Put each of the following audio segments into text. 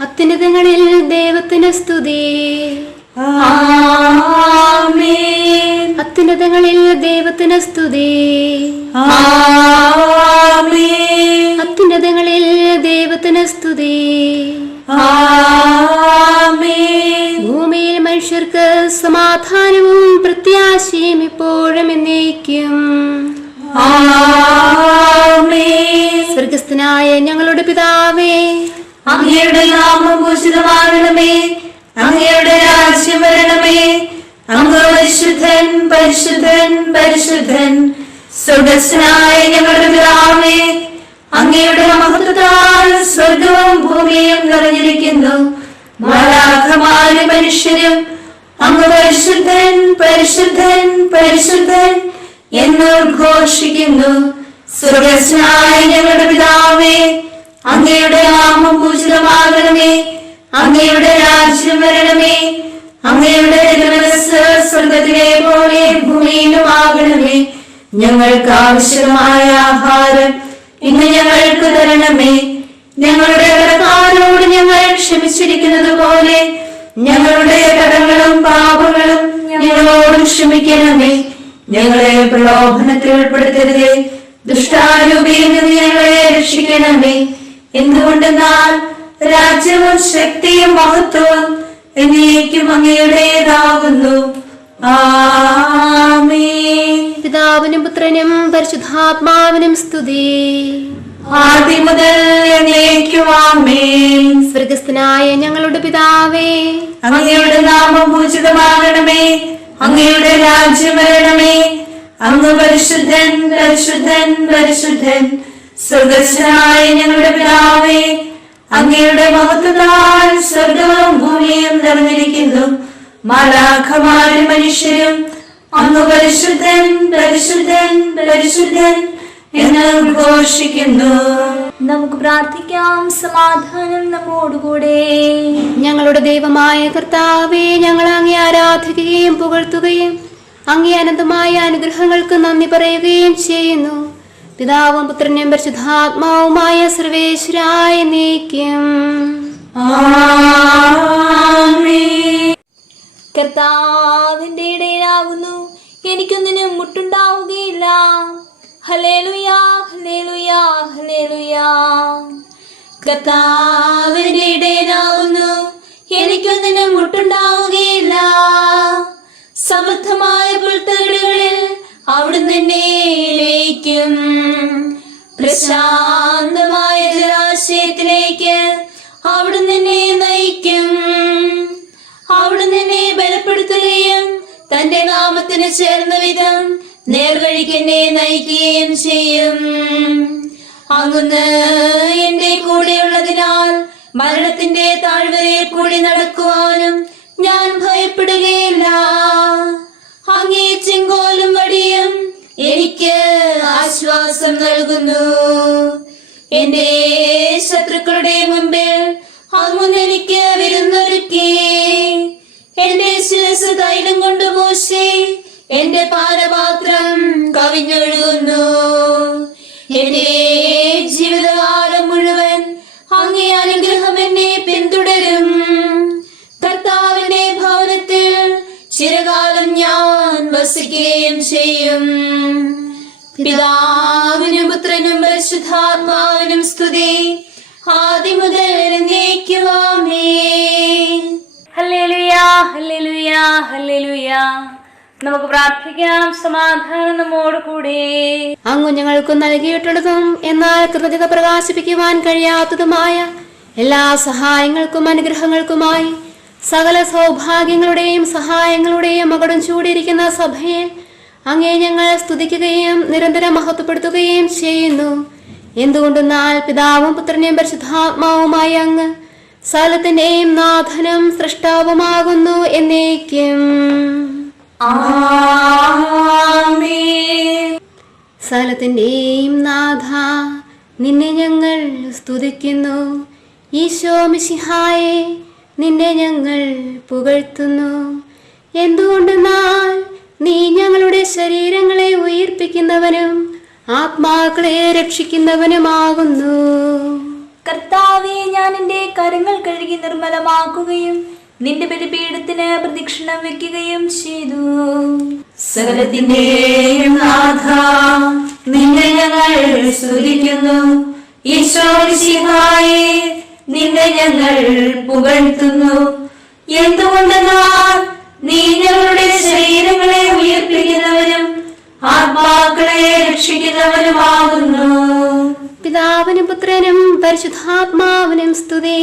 അത്യുന്നതങ്ങളിൽ ദൈവത്തിന് സ്തുതി. ആമേൻ. അത്യുന്നതങ്ങളിൽ ദൈവത്തിന് സ്തുതി. ആമേൻ. അത്യുന്നതങ്ങളിൽ ദൈവത്തിന് സ്തുതി. ആമേൻ. ഭൂമിയിൽ മനുഷ്യർക്ക് സമാധാനവും പ്രത്യാശയും ഇപ്പോഴും എന്നേക്കും. ആമേൻ. സ്വർഗസ്ഥനായ ഞങ്ങളുടെ പിതാവേ, അങ്ങയുടെ നാമം പൂജിതമാകണമേ. അങ്ങയുടെ രാജ്യം വരണമേ. അങ്ങ് പരിശുദ്ധൻ പരിശുദ്ധൻ പരിശുദ്ധൻ. സ്വർഗസ്ഥനായ ഞങ്ങളുടെ പിതാവേ, അങ്ങയുടെ മഹത്വത്താൽ സ്വർഗവും ഭൂമിയും നിറഞ്ഞിരിക്കുന്നു. മാലാഖമാരും മനുഷ്യരും അങ്ങ് പരിശുദ്ധൻ പരിശുദ്ധൻ പരിശുദ്ധൻ എന്ന് ഉദ്ഘോഷിക്കുന്നു. സ്വർഗസ്ഥനായ ഞങ്ങളുടെ പിതാവേ, അങ്ങയുടെ നാമം പൂജിതമാകണമേ. അങ്ങയുടെ രാജ്യം വരണമേ. അങ്ങയുടെ തിരുമനസ്സ് സ്വർഗത്തിലെ പോലെ ഭൂമിയിലും ആകണമേ. ഞങ്ങൾക്ക് ആവശ്യമായ ആഹാരം ഇന്ന് ഞങ്ങൾക്ക് തരണമേ. ഞങ്ങളുടെ കടക്കാരോട് ഞങ്ങൾ ക്ഷമിച്ചിരിക്കുന്നത് പോലെ ഞങ്ങളുടെ കടങ്ങളും പാപങ്ങളും ഞങ്ങളോട് ക്ഷമിക്കണമേ. ഞങ്ങളെ പ്രലോഭനത്തിൽ ഉൾപ്പെടുത്തരുതേ, ദുഷ്ടാരൂപിയിൽ നിന്ന് ഞങ്ങളെ രക്ഷിക്കണമേ. എന്തുകൊണ്ടെന്നാൽ രാജ്യവും ശക്തിയും മഹത്വവും എന്നേക്കും അങ്ങയുടേതാകുന്നു. ആമേൻ. പിതാവിനും പുത്രനും പരിശുദ്ധാത്മാവിനും സ്തുതി. ആദ്യം മുതൽ എന്നേക്കും ആമേൻ. സ്വർഗസ്ഥനായ ഞങ്ങളുടെ പിതാവേ, അങ്ങയുടെ നാമം പൂജിതമാകണമേ. അങ്ങയുടെ രാജ്യം വരണമേ. അങ്ങ് പരിശുദ്ധൻ പരിശുദ്ധൻ പരിശുദ്ധൻ. സ്വർഗസ്ഥനായ ഞങ്ങളുടെ പിതാവേ, അങ്ങയുടെ മഹത്വത്താൽ സ്വർഗവും ഭൂമിയും നിറഞ്ഞിരിക്കുന്നു. മാലാഖമാരും മനുഷ്യരും അങ്ങ് പരിശുദ്ധൻ പരിശുദ്ധൻ പരിശുദ്ധൻ എന്ന് ഉദ്ഘോഷിക്കുന്നു. നമുക്ക് പ്രാർത്ഥിക്കാം. സമാധാനം നമ്മോടുകൂടെ. ഞങ്ങളുടെ ദൈവമായ കർത്താവേ, ഞങ്ങൾ അങ്ങേ ആരാധിക്കുകയും പുകഴ്ത്തുകയും അങ്ങേ അനന്തമായ അനുഗ്രഹങ്ങൾക്ക് നന്ദി പറയുകയും ചെയ്യുന്നു. പിതാവും പുത്രനും പരിശുദ്ധാത്മാവുമായ സർവേശ്വരായ എന്നേക്കും. ആമേൻ. കർത്താവിന്റെ ഇടയനാകുന്നു, എനിക്കൊന്നിനും മുട്ടുണ്ടാവുകയില്ല. ഹല്ലേലൂയാ ഹല്ലേലൂയാ ഹല്ലേലൂയാ. കർത്താവിന്റെ ഇടയനാകുന്നു, എനിക്കൊന്നിനും മുട്ടുണ്ടാവുകയില്ല. സമൃദ്ധമായ പുൽത്തകിടുകളിൽ അവിടുന്ന് എന്നെ ലയിക്കും. പ്രശാന്തമായ ജലാശയത്തിലേക്ക് അവിടുന്ന് എന്നെ നയിക്കും. അവിടുന്ന് എന്നെ ബലപ്പെടുത്തുകയും തന്റെ നാമത്തിന് ചേർന്ന വിധം നേർവഴിക്ക് എന്നെ നയിക്കുകയും ചെയ്യും. അങ്ങുന്ന് എന്റെ കൂടെയുള്ളതിനാൽ മരണത്തിന്റെ താഴ്വരയിൽ കൂടി നടക്കുവാനും ഞാൻ ഭയപ്പെടുകയില്ല. അങ്ങേ ചെങ്കോലും വടിയും എനിക്ക് ആശ്വാസം നൽകുന്നു. എന്റെ ശത്രുക്കളുടെ മുമ്പിൽ അങ്ങുന്ന് എനിക്ക് വിരുന്നൊരുക്കി. എന്റെ ശിരസ് തൈലം കൊണ്ട് പൂശി എന്റെ പാനപാത്രം കവിഞ്ഞൊഴുകുന്നു. എന്റെ ജീവിതകാലം മുഴുവൻ അങ്ങേ അനുഗ്രഹം എന്നെ പിന്തുടരും. കർത്താവിന്റെ ഭവനത്തിൽ ചിരകാലം ഞാൻ വസിക്കുകയും ചെയ്യും. പിതാവിനും പുത്രനും പരിശുദ്ധാത്മാവിനും സ്തുതി, ആദ്യം മുതൽ എന്നേക്കും. ആമേൻ. ഹല്ലേലൂയാ ഹല്ലേലൂയാ ഹല്ലേലൂയാ. നമുക്ക് പ്രാർത്ഥിക്കാം. സമാധാനം നമ്മോട് കൂടെ. അങ്ങ് ഞങ്ങൾക്ക് നൽകിയിട്ടുള്ളതും എന്നാൽ കൃതജ്ഞത പ്രകാശിപ്പിക്കുവാൻ കഴിയാത്തതുമായ എല്ലാ സഹായങ്ങൾക്കും അനുഗ്രഹങ്ങൾക്കുമായി സകല സൗഭാഗ്യങ്ങളുടെയും സഹായങ്ങളുടെയും മകുടം ചൂടിയിരിക്കുന്ന സഭയിൽ അങ്ങേ ഞങ്ങൾ സ്തുതിക്കുകയും നിരന്തരം മഹത്വപ്പെടുത്തുകയും ചെയ്യുന്നു. എന്തുകൊണ്ടെന്നാൽ പിതാവും പുത്രനും പരിശുദ്ധാത്മാവുമായ അങ്ങ് സകലത്തിന്റെയും നാഥനും സൃഷ്ടാവുമാകുന്നു എന്നേക്കും. ആമേൻ. സകലത്തിന്റെയും നാഥ, നിന്നെ ഞങ്ങൾ സ്തുതിക്കുന്നു. ഈശോ മിശിഹായെ, നിന്നെ ഞങ്ങൾ പുകഴ്ത്തുന്നു. എന്തുകൊണ്ടെന്നാൽ നീ ഞങ്ങളുടെ ശരീരങ്ങളെ ഉയിർപ്പിക്കുന്നവനും ആത്മാക്കളെ രക്ഷിക്കുന്നവനുമാകുന്നു. കർത്താവേ, ഞാൻ നിന്റെ കരങ്ങൾ കഴുകി നിർമ്മലമാക്കുകയും നിന്റെ ബലിപീഠത്തിന് പ്രദക്ഷിണം വെക്കുകയും ചെയ്തു. സകലത്തിന്റെയും നാഥ, നിന്നെ ഞങ്ങൾ സ്തുതിക്കുന്നു. ഈശോ മിശിഹായേ, നിന്നെ ഞങ്ങൾ പുകഴ്ത്തുന്നു. എന്തുകൊണ്ടെന്നാൽ നീ ഞങ്ങളുടെ ശരീരങ്ങളെ ഉയർപ്പിക്കുന്നവനും ആത്മാക്കളെ രക്ഷിക്കുന്നവനുമാകുന്നു. പിതാവിനും പുത്രനും പരിശുദ്ധാത്മാവിനും സ്തുതി,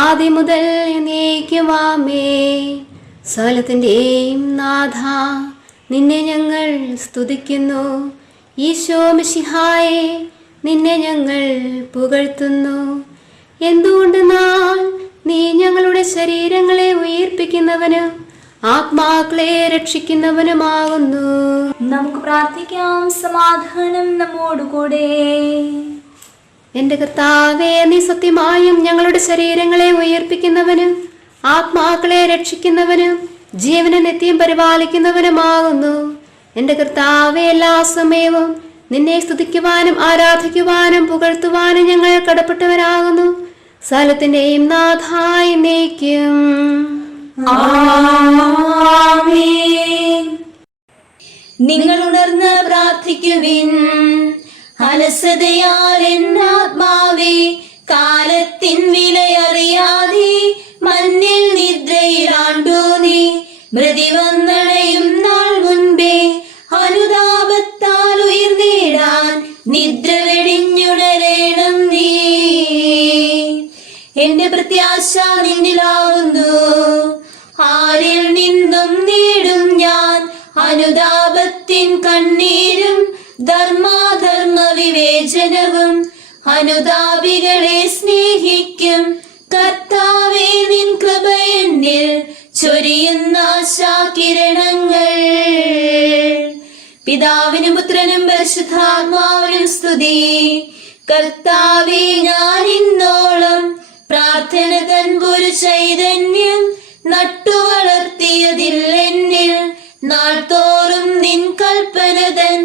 ആദ്യം മുതൽ എന്നേക്കും ആമേൻ. സകലത്തിന്റെയും നാഥ, നിന്നെ ഞങ്ങൾ സ്തുതിക്കുന്നു. ഈശോ മിശിഹായേ, നിന്നെ ഞങ്ങൾ പുകഴ്ത്തുന്നു. എന്തുകൊണ്ടെന്നാൽ നീ ഞങ്ങളുടെ ശരീരങ്ങളെ ഉയർപ്പിക്കുന്നവനും ആത്മാക്കളെ രക്ഷിക്കുന്നവനുമാകുന്നു. നമുക്ക് പ്രാർത്ഥിക്കാം. സമാധാനം നമ്മോടുകൂടെ. എന്റെ കർത്താവേ, നീ സത്യമായും ഞങ്ങളുടെ ശരീരങ്ങളെ ഉയർപ്പിക്കുന്നവനും ആത്മാക്കളെ രക്ഷിക്കുന്നവനും ജീവനെ നിത്യം പരിപാലിക്കുന്നവനുമാകുന്നു. എന്റെ കർത്താവേ, എല്ലാ സമയവും നിന്നെ സ്തുതിക്കുവാനും ആരാധിക്കുവാനും പുകഴ്ത്തുവാനും ഞങ്ങൾ കടപ്പെട്ടവരാകുന്നു. സകലത്തിന്റെയും നാഥായി എന്നേക്കും ആമേൻ. നിങ്ങൾ ഉണർന്ന് പ്രാർത്ഥിക്കുവിൻ. അലസതയാൽ എന്നാത്മാവേ, കാലത്തിൻ വിലയറിയാതെ മണ്ണിൽ നിദ്രയിലാണ്ടു നീ. മൃതി വന്നണയും നാൾ മുൻപേ അനുതാപത്താൽ ഉയർന്നിടാൻ നിദ്ര വെടിഞ്ഞുണരേണം നീ. എന്റെ പ്രത്യാശ നിന്നിലാവുന്നു, ആരിൽ നിന്നും നേടും ഞാൻ അനുതാപത്തിൻ കണ്ണീരും ധർമാധർമ്മ വിവേചനവും. അനുതാപികളെ സ്നേഹിക്കും കർത്താവേ, നിൻ കൃപ എന്നിൽ ചൊരിയുന്ന ആശാകിരണങ്ങൾ. പിതാവിനും പുത്രനും പരിശുദ്ധാത്മാവിനും സ്തുതി. കർത്താവേ, ഞാൻ ഇന്നോളം പ്രാർത്ഥന തൻ ഒരു ചൈതന്യം നട്ടു വളർത്തിയതില്ലെന്നിൽ. നാൾതോറും നിൻ കൽപ്പന തൻ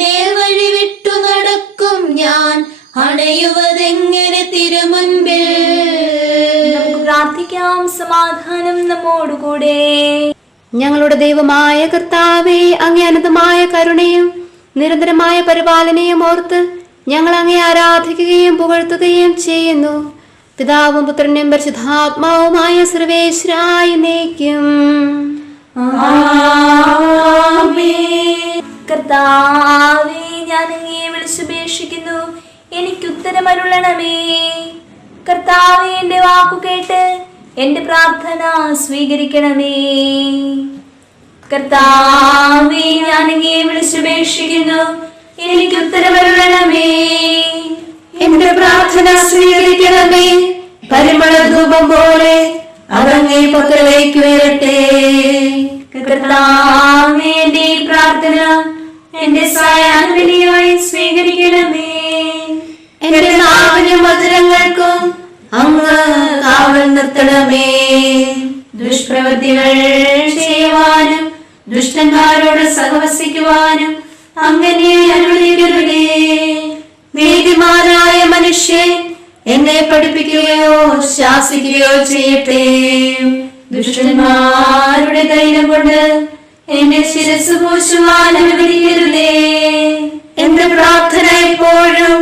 നേർവഴി വിട്ടു നടക്കും ഞാൻ. അണയുവതെങ്ങനെ തിരുമുൻപിൽ. നമുക്ക് പ്രാർത്ഥിക്കാം. സമാധാനം നമ്മോടുകൂടെ. ഞങ്ങളുടെ ദൈവമായ കർത്താവേ, അങ്ങേ അനന്തമായ കരുണയും നിരന്തരമായ പരിപാലനയും ഓർത്ത് ഞങ്ങൾ അങ്ങേ ആരാധിക്കുകയും പുകഴ്ത്തുകയും ചെയ്യുന്നു. പിതാവും പുത്രനും പരിശുദ്ധാത്മാവുമായ സർവേശ്വരായ എന്നേക്കും ആമേൻ. കർത്താവേ, ഞാൻ അങ്ങയെ വിളിച്ചുപേക്ഷിക്കുന്നു, എനിക്ക് ഉത്തരമരുളണമേ. കർത്താവേ, എന്റെ വാക്കു കേട്ട് എന്റെ പ്രാർത്ഥന സ്വീകരിക്കണമേ. കർത്താവേ, ഞാൻ അങ്ങയെ വിളിച്ചുപേക്ഷിക്കുന്നു, എനിക്ക് ഉത്തരമരുളണമേ. എന്റെ പ്രാർത്ഥന സ്വീകരിക്കണമേ. പരിമള ധൂപം പോലെ അതങ്ങേ പക്കലേക്ക് ഉയരട്ടെ. കർത്താവേ, എന്റെ ഈ പ്രാർത്ഥന എന്റെ സായാഹ്നബലിയായി സ്വീകരിക്കണമേ. എന്റെ നാവിനും മധുരങ്ങൾക്കും അങ്ങ് കാവൽ നിർത്തണമേ. ദുഷ്പ്രവൃത്തികൾ ചെയ്യുവാനും ദുഷ്ടന്മാരോട് സഹവസിക്കുവാനും അങ്ങനെ അനുവദിക്കരുതേ. നീതിമാനായ മനുഷ്യൻ എന്നെ പഠിപ്പിക്കുകയോ ശാസിക്കുകയോ ചെയ്യട്ടെ. ദുഷ്ടന്മാരുടെ ധൈര്യം കൊണ്ട് എന്റെ ശിരസ് പൂശുവാൻ അനുവദിക്കരുതേ. എന്റെ പ്രാർത്ഥന എപ്പോഴും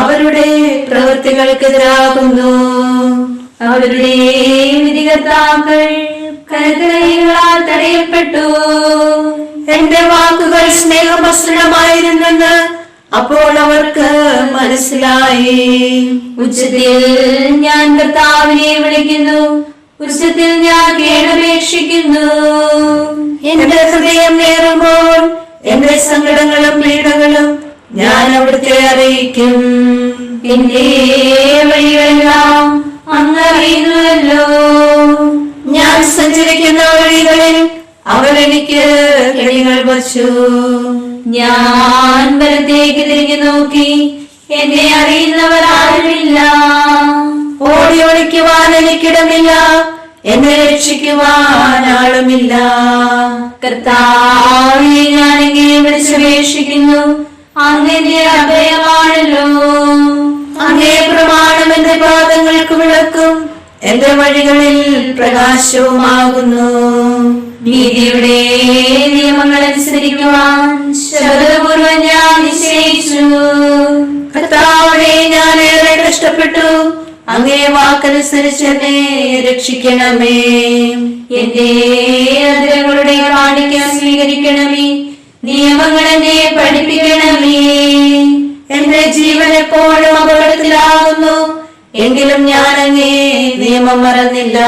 അവരുടെ പ്രവൃത്തികൾക്കെതിരാകുന്നു. അവരുടെ വിധികർത്താക്കൾ കരുതലകളാൽ തടയപ്പെട്ടു. എന്റെ വാക്കുകൾ സ്നേഹമസൃണമായിരുന്നെന്ന് അപ്പോൾ അവർക്ക് മനസ്സിലായി. ഉച്ചത്തിൽ ഞാൻ കർത്താവിനെ വിളിക്കുന്നു, ഉച്ചത്തിൽ ഞാൻ കേണപേക്ഷിക്കുന്നു. എന്റെ ഹൃദയം നേറുമ്പോൾ എന്റെ സങ്കടങ്ങളും പീഡകളും ഞാൻ അവിടുത്തെ അറിയിക്കും. എന്റെ വഴികളെല്ലാം അങ്ങ് അറിയുന്നുവല്ലോ. ഞാൻ സഞ്ചരിക്കുന്ന വഴികളിൽ അവർ എനിക്ക് കെണികൾ വച്ചു. ഞാൻ വലത്തേക്ക് തിരിഞ്ഞു നോക്കി, എന്നെ അറിയുന്നവർ ആരുമില്ല. ഓടി ഒളിക്കുവാൻ എനിക്കിടമില്ല, എന്നെ രക്ഷിക്കുവാൻ ആളുമില്ല. കർത്താവേ, ഞാൻ അങ്ങയെ വിളിച്ചപേക്ഷിക്കുന്നു, അങ്ങന്റെ അഭയമാണല്ലോ. അങ്ങേ പ്രമാണം എന്റെ പാദങ്ങൾക്ക് വിള എന്റെ വഴികളിൽ പ്രകാശവുമാകുന്നു. നീതിയുടെ നിയമങ്ങൾ അനുസരിക്കുവാൻ ശബ്ദപൂർവ്വം ഞാൻ നിശ്ചയിച്ചു. കർത്താവേ, ഞാൻ ഏറെ കഷ്ടപ്പെട്ടു. അങ്ങേ വാക്കനുസരിച്ച് എന്നെ രക്ഷിക്കണമേ. എന്റെ അതിരുകളുടെ കാണിക്ക സ്വീകരിക്കണമേ. നിയമങ്ങൾ എന്നെ പഠിപ്പിക്കണമേ. എന്റെ ജീവൻ എപ്പോഴും അപകടത്തിലാകുന്നു. എങ്കിലും ഞാൻ അങ്ങേ നിയമം മറന്നില്ല.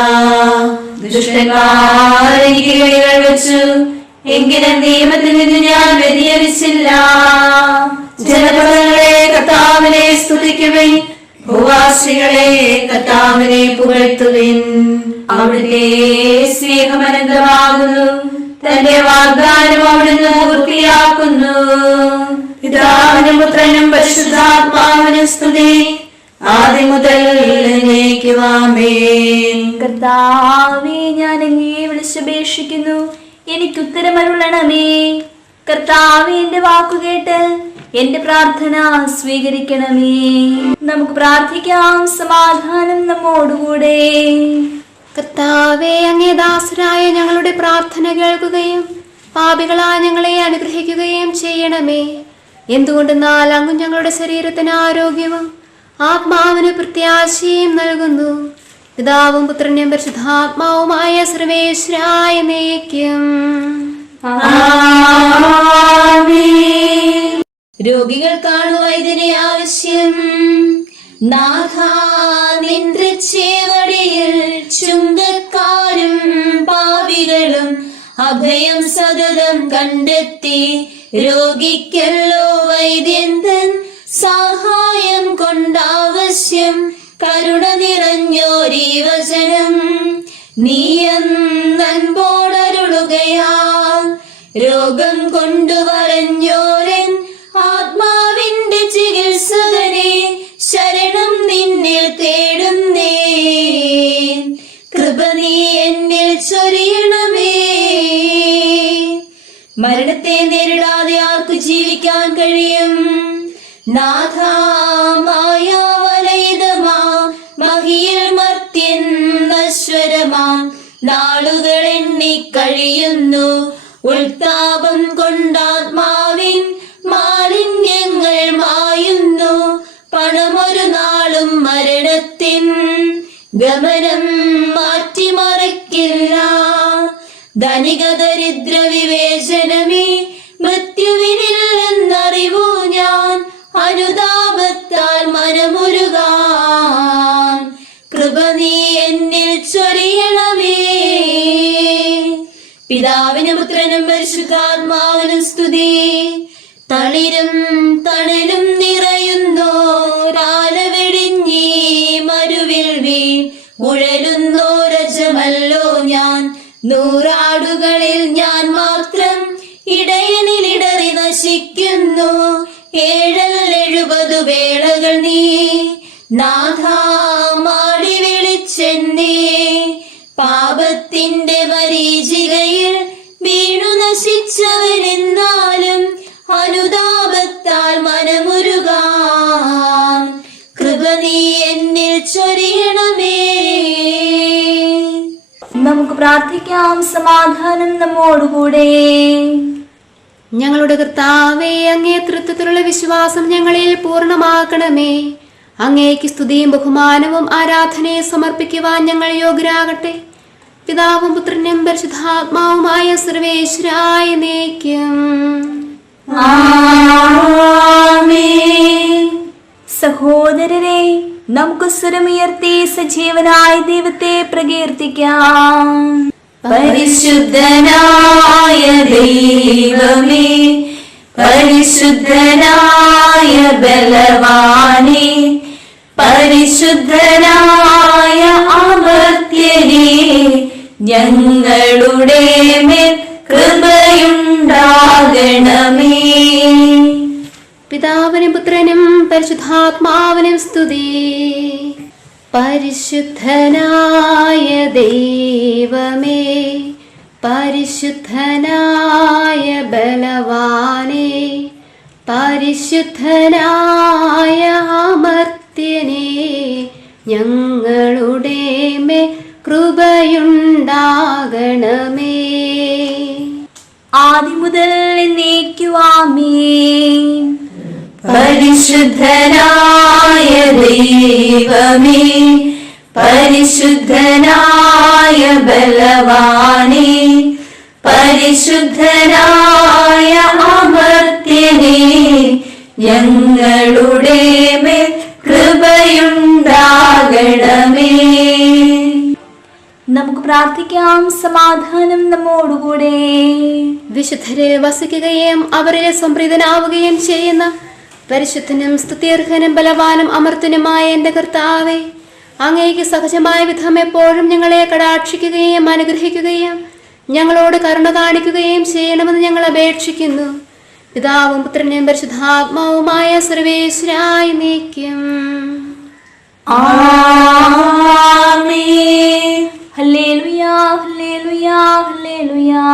ദുഷ്ടന്മാർ എനിക്ക് കൈകൾ വെച്ചു. എങ്കിലും നിയമത്തിൽ നിന്ന് ഞാൻ വ്യതിചലിച്ചില്ല. ജനപദങ്ങളെ കർത്താവിനെ സ്തുതിക്കുവിൻ. ഭൂവാസികളെ കർത്താവിനെ പുകഴ്ത്തുവിൻ. അവിടുത്തെ സ്നേഹമനന്തമാകുന്നു. തന്റെ വാഗ്ദാനം അവിടുന്ന് പൂർത്തിയാക്കുന്നു. പിതാവിനും പുത്രനും പരിശുദ്ധാത്മാവിനും സ്തുതി, ആദ്യം മുതൽ എന്നേക്കുമാമേൻ. കർത്താവേ, ഞാൻ അങ്ങയെ വിളിച്ചപേക്ഷിക്കുന്നു, എനിക്ക് ഉത്തരമരുളണമേ. കർത്താവേ, എന്റെ വാക്കുകേട്ട് എന്റെ പ്രാർത്ഥന സ്വീകരിക്കണമേ. നമുക്ക് പ്രാർത്ഥിക്കാം. സമാധാനം നമ്മോടുകൂടെ. കർത്താവേ, അങ്ങേ ദാസരായ ഞങ്ങളുടെ പ്രാർത്ഥന കേൾക്കുകയും പാപികളായ ഞങ്ങളെ അനുഗ്രഹിക്കുകയും ചെയ്യണമേ. എന്തുകൊണ്ടെന്നാൽ അങ്ങ് ഞങ്ങളുടെ ശരീരത്തിന് ആരോഗ്യവും ആത്മാവിന് പ്രത്യാശയും നൽകുന്നു. പിതാവും പുത്രനും പരിശുദ്ധാത്മാവുമായ സർവേശ്വരായ എന്നേക്കും. രോഗികൾക്കാണ് വൈദ്യനെ ആവശ്യം. നാഥാ, നിൻ തൃച്ചേവടിയിൽ ചുങ്കക്കാരും പാപികളും അഭയം സതതം കണ്ടെത്തി. രോഗിക്കല്ലോ വൈദ്യൻ തൻ സഹായം കൊണ്ടാവശ്യം. കരുണ നിറഞ്ഞോരീ വചനം നീയെന്നൻപോടരുളുകയാൽ രോഗം കൊണ്ടുവരഞ്ഞോരൻ ആത്മാവിന്റെ ചികിത്സകനെ ശരണം നിന്നിൽ തേടുന്നേ. കൃപ നീ എന്നിൽ ചൊരിയണമേ. മരണത്തെ നേരിടാതെ ആർക്കു ജീവിക്കാൻ കഴിയും? നാഥാ, മായാവലയിതമാം മഹിയിൽ മർത്യൻ നശ്വരമാം നാളുകൾ എണ്ണിക്കഴിയുന്നു. ഉൾത്താപം കൊണ്ടാത്മാവിൻ മാലിന്യങ്ങൾ മായുന്നു. പണമൊരു നാളും മരണത്തിൻ ഗമനം മാറ്റിമറിക്കില്ല. ധനിക ദരിദ്ര വിവേചനമേ മൃത്യുവിനില്ലെന്നറിവു ഞാൻ. അനുതാപത്താൽ മനമുരുകാൻ കൃപ നീ എന്നിൽ ചൊരിയണമേ. പിതാവിനും പുത്രനും പരിശുദ്ധാത്മാവിനും സ്തുതി. തളിരും തണലും നിറയുന്നോരാലവെടിഞ്ഞീ മരുവിൽ വീൺ ഉഴലുന്നോരജമല്ലോ ഞാൻ. നൂറാടുകളിൽ ഞാൻ മാത്രം ഇടയനിലിടറി നശിക്കുന്നു. 770 വേളകൾ നീ നാഥാ മാടി വിളിച്ചെന്നെ. പാപത്തിന്റെ മരീചികയിൽ വീണു നശിച്ചവരെന്നാലും അനുതാപത്താൽ മനമുരുകാൻ കൃപ നീ എന്നിൽ ചൊരിയണമേ. നമുക്ക് പ്രാർത്ഥിക്കാം. സമാധാനം നമ്മോടുകൂടെ. ഞങ്ങളുടെ കർത്താവേ, അങ്ങേ തൃത്വത്തിലുള്ള വിശ്വാസം ഞങ്ങളിൽ പൂർണ്ണമാക്കണമേ. അങ്ങേക്ക് സ്തുതിയും ബഹുമാനവും ആരാധനയും സമർപ്പിക്കുവാൻ ഞങ്ങൾ യോഗ്യരാകട്ടെ. പിതാവും പുത്രനും പരിശുദ്ധാത്മാവുമായ സർവേശ്വരായ എന്നേക്കും. ആമേൻ. സഹോദരരെ, നമുക്ക് സ്വരമുയർത്തി സജീവനായ ദൈവത്തെ പ്രകീർത്തിക്കാം. പരിശുദ്ധനായ ദൈവമേ, പരിശുദ്ധനായ ബലവാനേ, പരിശുദ്ധനായ അമർത്യനേ, ഞങ്ങളുടെ മേൽ കൃപയുണ്ടാകണമേ. പിതാവിനും പുത്രനും പരിശുദ്ധാത്മാവിനും സ്തുതി. പരിശുദ്ധനായ ദൈവമേ, പരിശുദ്ധനായ ബലവാനേ, പരിശുദ്ധനായ അമർത്യനേ, ഞങ്ങളുടെ മേൽ കൃപയുണ്ടാകണമേ. ആദ്യം മുതൽ എന്നേക്കുവാമേൻ. പരിശുദ്ധനായ ദൈവമേ, പരിശുദ്ധനായ ബലവാനേ, പരിശുദ്ധനായ അമർത്യനേ, ഞങ്ങളുടെ മേൽ കൃപയുണ്ടാകണമേ. നമുക്ക് പ്രാർത്ഥിക്കാം. സമാധാനം നമ്മോടുകൂടെ. വിശുദ്ധരിൽ വസിക്കുകയും അവരിൽ സംപ്രീതനാവുകയും ചെയ്യുന്ന പരിശുദ്ധനും സ്തുത്യർഹനും ബലവാനും അമർത്തനുമായ എന്റെ കർത്താവേ, അങ്ങേക്ക് സഹജമായ വിധം എപ്പോഴും ഞങ്ങളെ കടാക്ഷിക്കുകയും അനുഗ്രഹിക്കുകയും ഞങ്ങളോട് കരുണ കാണിക്കുകയും ചെയ്യണമെന്ന് ഞങ്ങൾ അപേക്ഷിക്കുന്നു. പിതാവും പുത്രനും പരിശുദ്ധാത്മാവുമായ സർവേശ്വരായി നീക്കും. ആമേൻ. ഹല്ലേലൂയാ, ഹല്ലേലൂയാ, ഹല്ലേലൂയാ.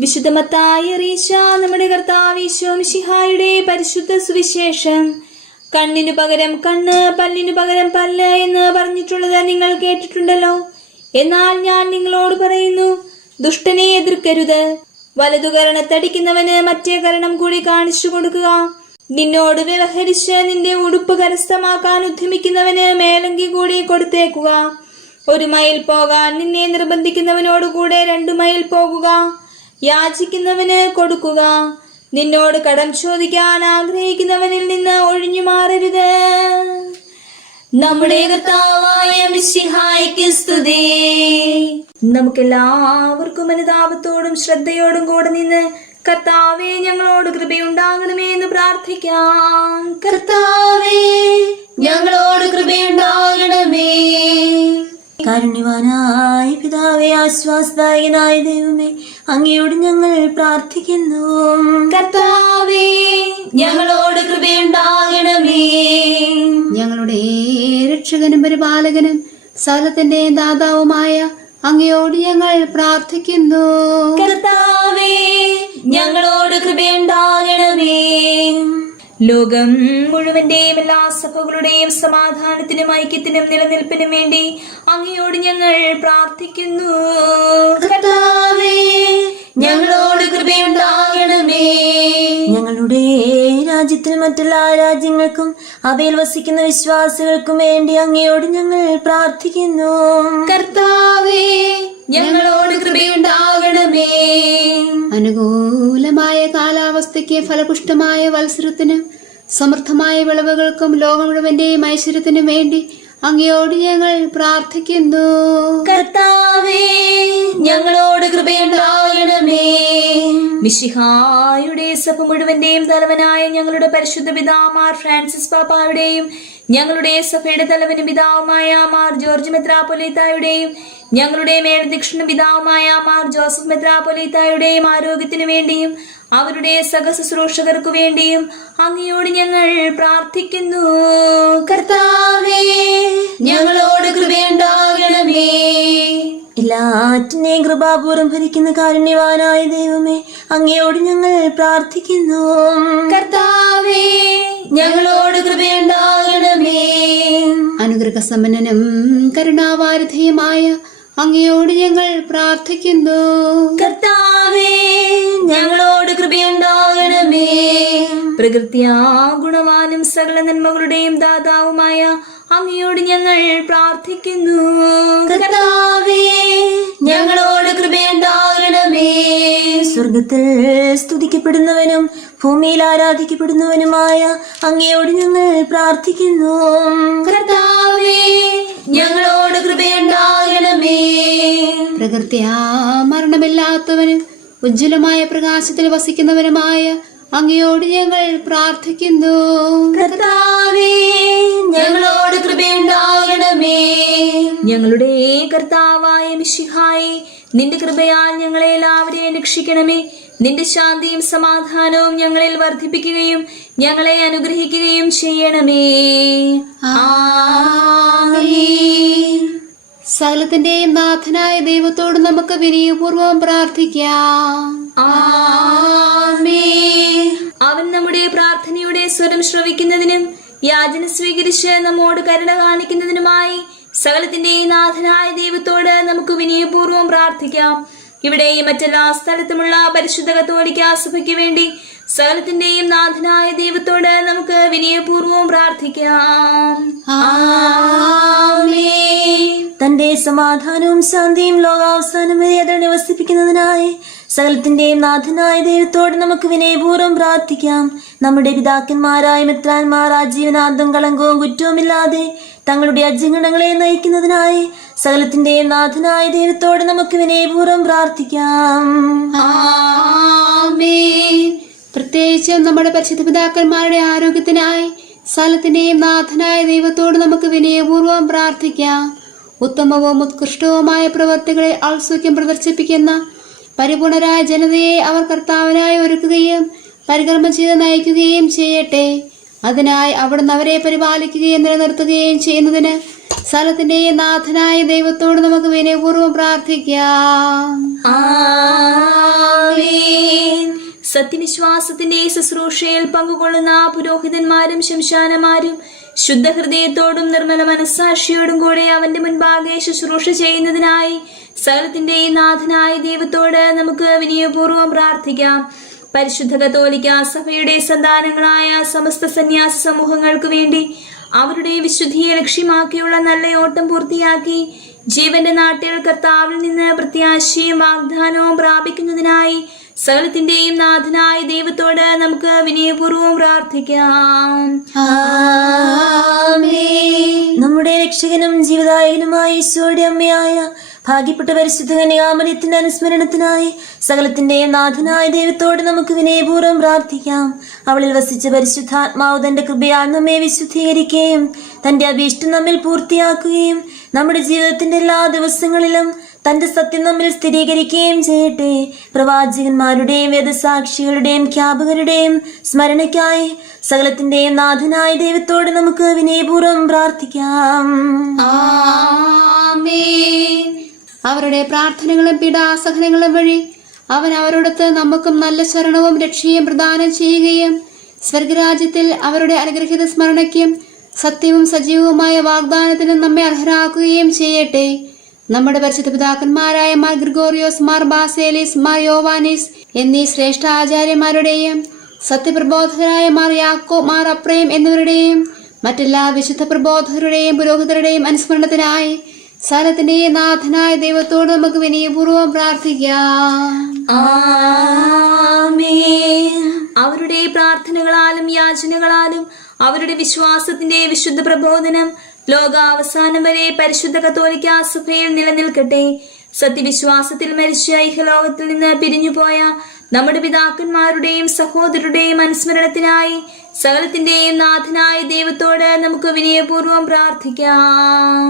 വിശുദ്ധ മത്തായി അറിയിച്ച നമ്മുടെ കർത്താവ് ഈശോ മിശിഹായുടെ പരിശുദ്ധ സുവിശേഷം. കണ്ണിനു പകരം കണ്ണ്, പല്ലിനു പകരം പല്ല് എന്ന് പറഞ്ഞിട്ടുള്ളത് നിങ്ങൾ കേട്ടിട്ടുണ്ടല്ലോ. എന്നാൽ ഞാൻ നിങ്ങളോട് പറയുന്നു, ദുഷ്ടനെ എതിർക്കരുത്. വലതുകരണത്തടിക്കുന്നവന് മറ്റേ കരണം കൂടി കാണിച്ചു കൊടുക്കുക. നിന്നോട് വ്യവഹരിച്ച് നിന്റെ ഉടുപ്പ് കരസ്ഥമാക്കാൻ ഉദ്യമിക്കുന്നവന് മേലങ്കി കൂടി കൊടുത്തേക്കുക. 1 മൈൽ പോകാൻ നിന്നെ നിർബന്ധിക്കുന്നവനോടുകൂടെ 2 മൈൽ പോകുക. യാചിക്കുന്നവന് കൊടുക്കുക. നിന്നോട് കടം ചോദിക്കാൻ ആഗ്രഹിക്കുന്നവനിൽ നിന്ന് ഒഴിഞ്ഞു മാറരുത്. നമ്മുടെ കർത്താവായ മിശിഹായ്ക്ക് സ്തുതി. നമുക്കെല്ലാവർക്കും അനുതാപത്തോടും ശ്രദ്ധയോടും കൂടെ നിന്ന് കർത്താവേ ഞങ്ങളോട് കൃപയുണ്ടാകണമേ എന്ന് പ്രാർത്ഥിക്കാം. കർത്താവേ, ഞങ്ങളോട് കൃപയുണ്ടാകണമേ. കാരുണ്യവാനായ പിതാവേ, ആശ്വാസദായകനായ ദൈവമേ, അങ്ങയോട് ഞങ്ങൾ പ്രാർത്ഥിക്കുന്നു. കർത്താവേ, ഞങ്ങളോട് കൃപയുണ്ടാകണമേ. ഞങ്ങളുടെ രക്ഷകനും പരിപാലകനും സകലത്തിന്റെ ദാതാവുമായ അങ്ങയോട് ഞങ്ങൾ പ്രാർത്ഥിക്കുന്നു. കർത്താവേ, ഞങ്ങളോട് കൃപയുണ്ടാകണമേ. ലോകം മുഴുവന്റെയും എല്ലാ സഭകളുടെയും സമാധാനത്തിനും ഐക്യത്തിനും നിലനിൽപ്പിനും വേണ്ടി അങ്ങയോട് ഞങ്ങൾ പ്രാർത്ഥിക്കുന്നു. കർത്താവേ, ഞങ്ങളോട് കൃപയുണ്ടാകണമേ. ഞങ്ങളുടെ രാജ്യത്തിൽ മറ്റെല്ലാ രാജ്യങ്ങൾക്കും അവയിൽ വസിക്കുന്ന വിശ്വാസികൾക്കും വേണ്ടി അങ്ങയോട് ഞങ്ങൾ പ്രാർത്ഥിക്കുന്നു. കർത്താവേ, ഞങ്ങളോട് കൃപയുണ്ടാകണമേ. അനുകൂലമായ കാലാവസ്ഥയ്ക്ക് ഫലപുഷ്ടമായ വത്സരത്തിനും സമൃദ്ധമായ വിളവുകൾക്കും ലോകം മുഴുവന്റെയും ഐശ്വര്യത്തിനും വേണ്ടി അങ്ങയോട് ഞങ്ങൾ പ്രാർത്ഥിക്കുന്നു. കർത്താവേ, ഞങ്ങളോട് കൃപയുണ്ടാകണമേ. മിശിഹായുടെ സഭ മുഴുവന്റെയും തലവനായ ഞങ്ങളുടെ പരിശുദ്ധ പിതാമാർ ഫ്രാൻസിസ് പാപ്പായുടെയും ഞങ്ങളുടെ സഭയുടെ തലവനും പിതാവുമായ മാർ ജോർജ് മെത്രാപ്പൊലീത്തായുടെയും ഞങ്ങളുടെ മേൽദക്ഷിണ പിതാവുമായ മാർ ജോസഫ് മെത്രാപ്പൊലീത്തായുടെയും ആരോഗ്യത്തിനു വേണ്ടിയും അവരുടെ സഹശുശ്രൂഷകർക്കു വേണ്ടിയും അങ്ങയോട് ഞങ്ങൾ പ്രാർത്ഥിക്കുന്നു. കർത്താവേ, ഞങ്ങളോട് കൃപയുണ്ടാകണമേ. എല്ലാറ്റിനെയും കൃപാപൂർവം ഭരിക്കുന്ന കാരുണ്യവാനായ ദൈവമേ, അങ്ങയോട് ഞങ്ങൾ പ്രാർത്ഥിക്കുന്നു. കർത്താവേ, ഞങ്ങളോട് കൃപയുണ്ടാകണമേ. അനുഗ്രഹസമ്പന്നനും കരുണാവാരിധിയുമായ അങ്ങയോട് ഞങ്ങൾ പ്രാർത്ഥിക്കുന്നു. കർത്താവേ, ഞങ്ങളോട് കൃപയുണ്ടാകണമേ. പ്രകൃത്യാ ഗുണവാനും സകല നന്മകളുടെയും ദാതാവുമായ അങ്ങയോട് ഞങ്ങൾ പ്രാർത്ഥിക്കുന്നു. കർത്താവേ, ഞങ്ങളോട് കൃപയുണ്ടാകണമേ. സ്വർഗത്തിൽ സ്തുതിക്കപ്പെടുന്നവനും ഭൂമിയിൽ ആരാധിക്കപ്പെടുന്നവനുമായ അങ്ങയോട് ഞങ്ങൾ പ്രാർത്ഥിക്കുന്നു. കർത്താവേ, ഞങ്ങളോട് കൃപയുണ്ടാകണമേ. പ്രകൃത്യാ മരണമില്ലാത്തവനും ഉജ്ജ്വലമായ പ്രകാശത്തിൽ വസിക്കുന്നവനുമായ അങ്ങയോട് ഞങ്ങൾ പ്രാർത്ഥിക്കുന്നു. കർത്താവേ, ഞങ്ങളോട് കൃപയുണ്ടാകണമേ. ഞങ്ങളുടെ കർത്താവായ മിശിഹായേ, നിന്റെ കൃപയാൽ ഞങ്ങളെ എല്ലാവരെയും രക്ഷിക്കണമേ. നിന്റെ ശാന്തിയും സമാധാനവും ഞങ്ങളിൽ വർദ്ധിപ്പിക്കുകയും ഞങ്ങളെ അനുഗ്രഹിക്കുകയും ചെയ്യണമേ. ആമേൻ. സകലത്തിന്റെയും നാഥനായ ദൈവത്തോട് നമുക്ക് വിനയപൂർവ്വം പ്രാർത്ഥിക്കാം. ആമേൻ. അവൻ നമ്മുടെ പ്രാർത്ഥനയുടെ സ്വരം ശ്രവിക്കുന്നതിനും യാചന സ്വീകരിച്ച് നമ്മോട് കരുണ കാണിക്കുന്നതിനുമായി സകലത്തിന്റെയും നാഥനായ ദൈവത്തോട് നമുക്ക് വിനയപൂർവ്വം പ്രാർത്ഥിക്കാം. ഇവിടെയും മറ്റെല്ലാ സ്ഥലത്തുമുള്ള പരിശുദ്ധ കത്തോലിക്കാ സഭയ്ക്ക് വേണ്ടി സകലത്തിന്റെയും നാഥനായ ദൈവത്തോട് നമുക്ക് വിനയപൂർവ്വം പ്രാർത്ഥിക്കാം. തന്റെ സമാധാനവും ശാന്തിയും ലോകാവസാനം വരെ അതിൽ നിവസിപ്പിക്കുന്നതിനായി സകലത്തിന്റെയും നാഥനായ ദൈവത്തോട് നമുക്ക് വിനയപൂർവ്വം പ്രാർത്ഥിക്കാം. നമ്മുടെ പിതാക്കന്മാരായ മെത്രാന്മാർ ആജീവനാന്തം കളങ്കവും കുറ്റവുമില്ലാതെ തങ്ങളുടെ അജ്ഞഗണങ്ങളെ നയിക്കുന്നതിനായി സകലത്തിന്റെയും നാഥനായ ദൈവത്തോട് നമുക്ക് വിനയപൂർവ്വം പ്രാർത്ഥിക്കാം. പ്രത്യേകിച്ചും നമ്മുടെ പരിശുദ്ധ പിതാക്കന്മാരുടെ ആരോഗ്യത്തിനായി സകലത്തിന്റെയും നാഥനായ ദൈവത്തോട് നമുക്ക് വിനയപൂർവ്വം പ്രാർത്ഥിക്കാം. ഉത്തമവും ഉത്കൃഷ്ടവുമായ പ്രവർത്തികളെ ഔത്സുക്യം പ്രദർശിപ്പിക്കുന്ന പരിപൂർണരായ ജനതയെ അവർ കർത്താവിനായി ഒരുക്കുകയും പരികർമ്മം ചെയ്ത് നയിക്കുകയും ചെയ്യട്ടെ. അതിനായി അവിടുന്ന് അവരെ പരിപാലിക്കുകയും നിലനിർത്തുകയും ചെയ്യുന്നതിന് സകലത്തിന്റെയും നാഥനായ ദൈവത്തോട് നമുക്ക് വിനയപൂർവ്വം പ്രാർത്ഥിക്കാം. സത്യവിശ്വാസത്തിന്റെ ശുശ്രൂഷയിൽ പങ്കുകൊള്ളുന്ന പുരോഹിതന്മാരും ശംശാനമാരും ശുദ്ധഹൃദയത്തോടും നിർമ്മല മനസ്സാക്ഷിയോടും കൂടെ അവന്റെ മുൻപാകെ ശുശ്രൂഷ ചെയ്യുന്നതിനായി സകലത്തിന്റെയും നാഥനായ ദൈവത്തോട് നമുക്ക് വിനയപൂർവ്വം പ്രാർത്ഥിക്കാം. പരിശുദ്ധ കത്തോലിക്കാ സഭയുടെ സന്താനങ്ങളായ സമസ്ത സന്യാസ സമൂഹങ്ങൾക്ക് വേണ്ടി അവരുടെ വിശുദ്ധിയെ ലക്ഷ്യമാക്കിയുള്ള നല്ല ഓട്ടം പൂർത്തിയാക്കി ജീവന്റെ നാട്ടിൽ കർത്താവിൽ നിന്ന് പ്രത്യാശയും വാഗ്ദാനവും പ്രാപിക്കുന്നതിനായി സകലത്തിന്റെയും നാഥനായ ദൈവത്തോട് നമുക്ക് വിനയപൂർവ്വം പ്രാർത്ഥിക്കാം. നമ്മുടെ രക്ഷകനും ജീവിതായകനുമായ ഈശോയുടെ അമ്മയായ ഭാഗ്യപ്പെട്ട പരിശുദ്ധ കന്യകാമറിയത്തിന്റെ അനുസ്മരണത്തിനായി സകലത്തിന്റെയും നാഥനായ ദൈവത്തോട് നമുക്ക് വിനയപൂർവ്വം പ്രാർത്ഥിക്കാം. അവളിൽ വസിച്ച പരിശുദ്ധാത്മാവ് തന്റെ കൃപയാൽ നമ്മെ വിശുദ്ധീകരിക്കുകയും തന്റെ അഭീഷ്ടം നമ്മിൽ പൂർത്തിയാക്കുകയും നമ്മുടെ ജീവിതത്തിന്റെ എല്ലാ ദിവസങ്ങളിലും തന്റെ സത്യം നമ്മിൽ സ്ഥിരീകരിക്കുകയും ചെയ്യട്ടെ. പ്രവാചകന്മാരുടെയും വേദസാക്ഷികളുടെയും ഖ്യാപകരുടെയും സ്മരണയ്ക്കായി സകലത്തിന്റെയും നാഥനായ ദൈവത്തോട് നമുക്ക് വിനയപൂർവ്വം പ്രാർത്ഥിക്കാം. അവരുടെ പ്രാർത്ഥനകളും പീഡാസഹനങ്ങളും വഴി അവൻ അവരോടൊത്ത് നമുക്കും നല്ല ശരണവും രക്ഷയും പ്രദാനം ചെയ്യുകയും സ്വർഗരാജ്യത്തിൽ അവരുടെ അനുഗ്രഹീത സ്മരണയ്ക്കും സത്യവും സജീവവുമായ വാഗ്ദാനത്തിനും നമ്മെ അർഹരാക്കുകയും ചെയ്യട്ടെ. നമ്മുടെ പരിശുദ്ധ പിതാക്കന്മാരായ മാർ ഗ്രിഗോറിയോസ്, മാർ ബാസേലിസ്, മാർ യോവാനിസ് എന്നീ ശ്രേഷ്ഠ ആചാര്യന്മാരുടെയും സത്യപ്രബോധകരായ മാർ യാക്കോബ്, മാർ അപ്രേം എന്നിവരുടെയും മറ്റെല്ലാ വിശുദ്ധ പ്രബോധകരുടെയും പുരോഹിതരുടെയും അനുസ്മരണത്തിനായി സകലത്തിന്റെയും നാഥനായ ദൈവത്തോട് നമുക്ക് വിനയപൂർവ്വം പ്രാർത്ഥിക്കാം. അവരുടെ പ്രാർത്ഥനകളാലും യാചനകളാലും അവരുടെ വിശ്വാസത്തിന്റെ വിശുദ്ധ പ്രബോധനം ലോകാവസാനം വരെ പരിശുദ്ധ കത്തോലിക്കാ സഭയിൽ നിലനിൽക്കട്ടെ. സത്യവിശ്വാസത്തിൽ മരിച്ച ഇഹലോകത്തിൽ നിന്ന് പിരിഞ്ഞുപോയ നമ്മുടെ പിതാക്കന്മാരുടെയും സഹോദരരുടെയും അനുസ്മരണത്തിനായി സകലത്തിന്റെയും നാഥനായ ദൈവത്തോട് നമുക്ക് വിനയപൂർവ്വം പ്രാർത്ഥിക്കാം.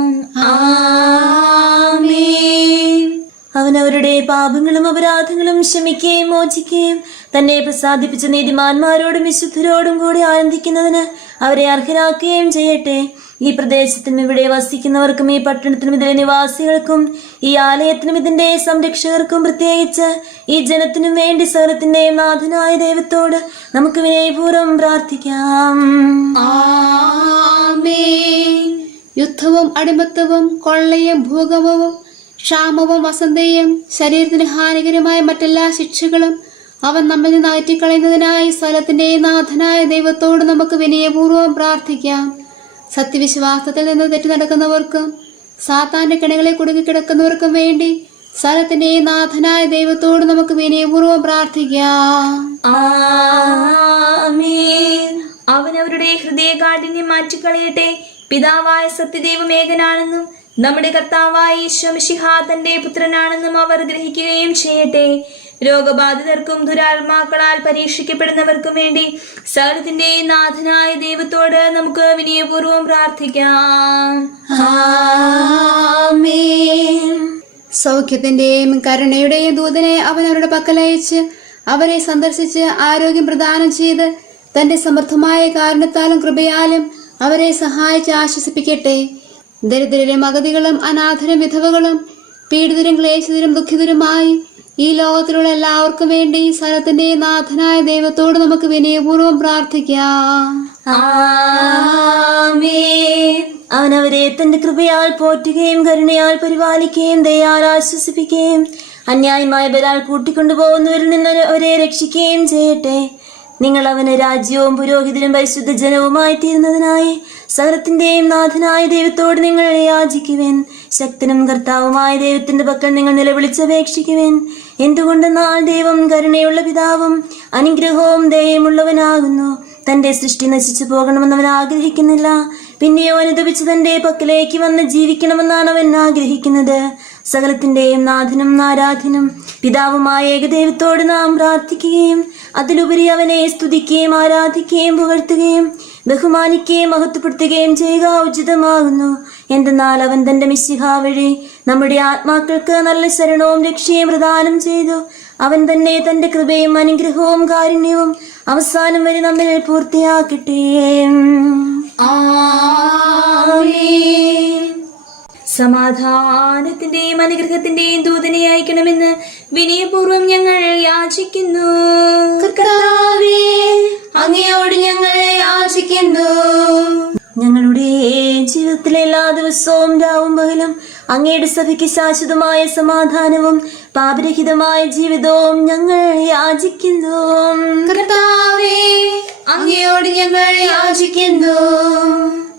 അവൻ അവരുടെ പാപങ്ങളും അപരാധങ്ങളും ക്ഷമിക്കുകയും മോചിക്കുകയും തന്നെ പ്രസാദിപ്പിച്ച നീതിമാന്മാരോടും വിശുദ്ധരോടും കൂടി ആനന്ദിക്കുന്നതിന് അവരെ അർഹരാക്കുകയും ചെയ്യട്ടെ. ഈ പ്രദേശത്തിനും ഇവിടെ വസിക്കുന്നവർക്കും ഈ പട്ടണത്തിനും ഇതിലെ നിവാസികൾക്കും ഈ ആലയത്തിനും ഇതിന്റെ സംരക്ഷകർക്കും പ്രത്യേകിച്ച് ഈ ജനത്തിനും വേണ്ടി സകലത്തിന്റെയും നാഥനായ ദൈവത്തോട് നമുക്ക് വിനയപൂർവ്വം പ്രാർത്ഥിക്കാം. യുദ്ധവും അടിമത്തവും കൊള്ളയും ഭൂകമ്പവും ക്ഷാമവും വസന്തയും ശരീരത്തിന് ഹാനികരമായ മറ്റെല്ലാ ശിക്ഷകളും അവൻ നമ്മിൽ നിന്ന് അകറ്റിക്കളയുന്നതിനായി സകലത്തിന്റെയും നാഥനായ ദൈവത്തോട് നമുക്ക് വിനയപൂർവ്വം പ്രാർത്ഥിക്കാം. സത്യവിശ്വാസത്തിൽ നിന്ന് തെറ്റി നടക്കുന്നവർക്കും സാത്താന്റെ കിണകളിൽ കുടുങ്ങിക്കിടക്കുന്നവർക്കും വേണ്ടി സകലത്തിന്റെയും നാഥനായ ദൈവത്തോട് നമുക്ക് വിനയപൂർവ്വം പ്രാർത്ഥിക്കാം. അവൻ അവരുടെ ഹൃദയകാഠിന്യം മാറ്റിക്കളയട്ടെ. പിതാവായ സത്യദൈവം ഏകനാണെന്നും നമ്മുടെ കർത്താവായ ഈശോ മിശിഹാ തന്റെ പുത്രനാണെന്നും അവർ ഗ്രഹിക്കുകയും ചെയ്യട്ടെ. രോഗബാധിതർക്കും ദുരാത്മാക്കളാൽ പരീക്ഷിക്കപ്പെടുന്നവർക്കും വേണ്ടി സകലത്തിന്റെയും നാഥനായ ദൈവത്തോട് നമുക്ക് വിനയപൂർവ്വം പ്രാർത്ഥിക്കാം. സൗഖ്യത്തിന്റെയും കരുണയുടെയും ദൂതനെ അവൻ അവരുടെ പക്കലയച്ച് അവരെ സന്ദർശിച്ച് ആരോഗ്യം പ്രദാനം ചെയ്ത് തന്റെ സമർത്ഥമായ കാരുണ്യത്താലും കൃപയാലും അവരെ സഹായിച്ച് ആശ്വസിപ്പിക്കട്ടെ. ദരിദ്രരും അഗതികളും അനാഥരും വിധവകളും പീഡിതരും ക്ലേശിതരും ദുഃഖിതരുമായി ഈ ലോകത്തിലുള്ള എല്ലാവർക്കും വേണ്ടി സകലത്തിന്റെ നാഥനായ ദൈവത്തോട് നമുക്ക് വിനയപൂർവ്വം പ്രാർത്ഥിക്കാം. ആമേൻ. അവൻ അവരെ തന്റെ കൃപയാൽ പോറ്റുകയും കരുണയാൽ പരിപാലിക്കുകയും ദയാൽ ആശ്വസിപ്പിക്കുകയും അന്യായമായ ബലാൽ കൂട്ടിക്കൊണ്ടുപോകുന്നവരിൽ നിന്ന് അവരെ രക്ഷിക്കുകയും ചെയ്യട്ടെ. നിങ്ങൾ അവന് രാജ്യവും പുരോഹിതരും പരിശുദ്ധ ജനവുമായി തീരുന്നതിനായി സകലത്തിന്റെയും നാഥനായ ദൈവത്തോട് നിങ്ങൾ യാചിക്കുവേൻ. ശക്തനും കർത്താവുമായ ദൈവത്തിന്റെ പക്കൽ നിങ്ങൾ നിലവിളിച്ചപേക്ഷിക്കുവേൻ. എന്തുകൊണ്ടെന്നാൽ ദൈവം കരുണയുള്ള പിതാവും അനുഗ്രഹവും ദയമുള്ളവനാകുന്നു. തന്റെ സൃഷ്ടി നശിച്ചു പോകണമെന്ന് അവൻ ആഗ്രഹിക്കുന്നില്ല, പിന്നെയോ അനുദപിച്ച് തന്റെ പക്കലേക്ക് വന്ന് ജീവിക്കണമെന്നാണ് അവൻ ആഗ്രഹിക്കുന്നത്. സകലത്തിന്റെയും നാഥനും ആരാധ്യനും പിതാവുമായ ഏകദൈവത്തോട് നാം പ്രാർത്ഥിക്കുകയും അതിലുപരി അവനെ സ്തുതിക്കുകയും ആരാധിക്കുകയും പുകഴ്ത്തുകയും ബഹുമാനിക്കുകയും മഹത്വപ്പെടുത്തുകയും ചെയ്യുക ഉചിതമാകുന്നു. എന്തെന്നാൽ അവൻ തന്റെ മിശിഹാ വഴി നമ്മുടെ ആത്മാക്കൾക്ക് നല്ല ശരണവും രക്ഷയും പ്രദാനം ചെയ്തു. അവൻ തന്നെ തന്റെ കൃപയും അനുഗ്രഹവും കാരുണ്യവും അവസാനം വരെ നമ്മിൽ പൂർത്തിയാക്കട്ടെ. ആമേൻ. സമാധാനത്തിന്റെയും അനുഗ്രഹത്തിന്റെയും ദൂതനെ അയക്കണമെന്ന് വിനയപൂർവ്വം ഞങ്ങൾ യാചിക്കുന്നു. കർത്താവേ, അങ്ങയോട് ഞങ്ങൾ യാചിക്കുന്നു. ഞങ്ങളുടെ ജീവിതത്തിലെ എല്ലാ ദിവസവും രാവും പകലും അങ്ങയുടെ സഭയ്ക്ക് ശാശ്വതമായ സമാധാനവും പാപരഹിതമായ ജീവിതവും ഞങ്ങൾ യാചിക്കുന്നു. കർത്താവേ, അങ്ങയോട് ഞങ്ങൾ യാചിക്കുന്നു.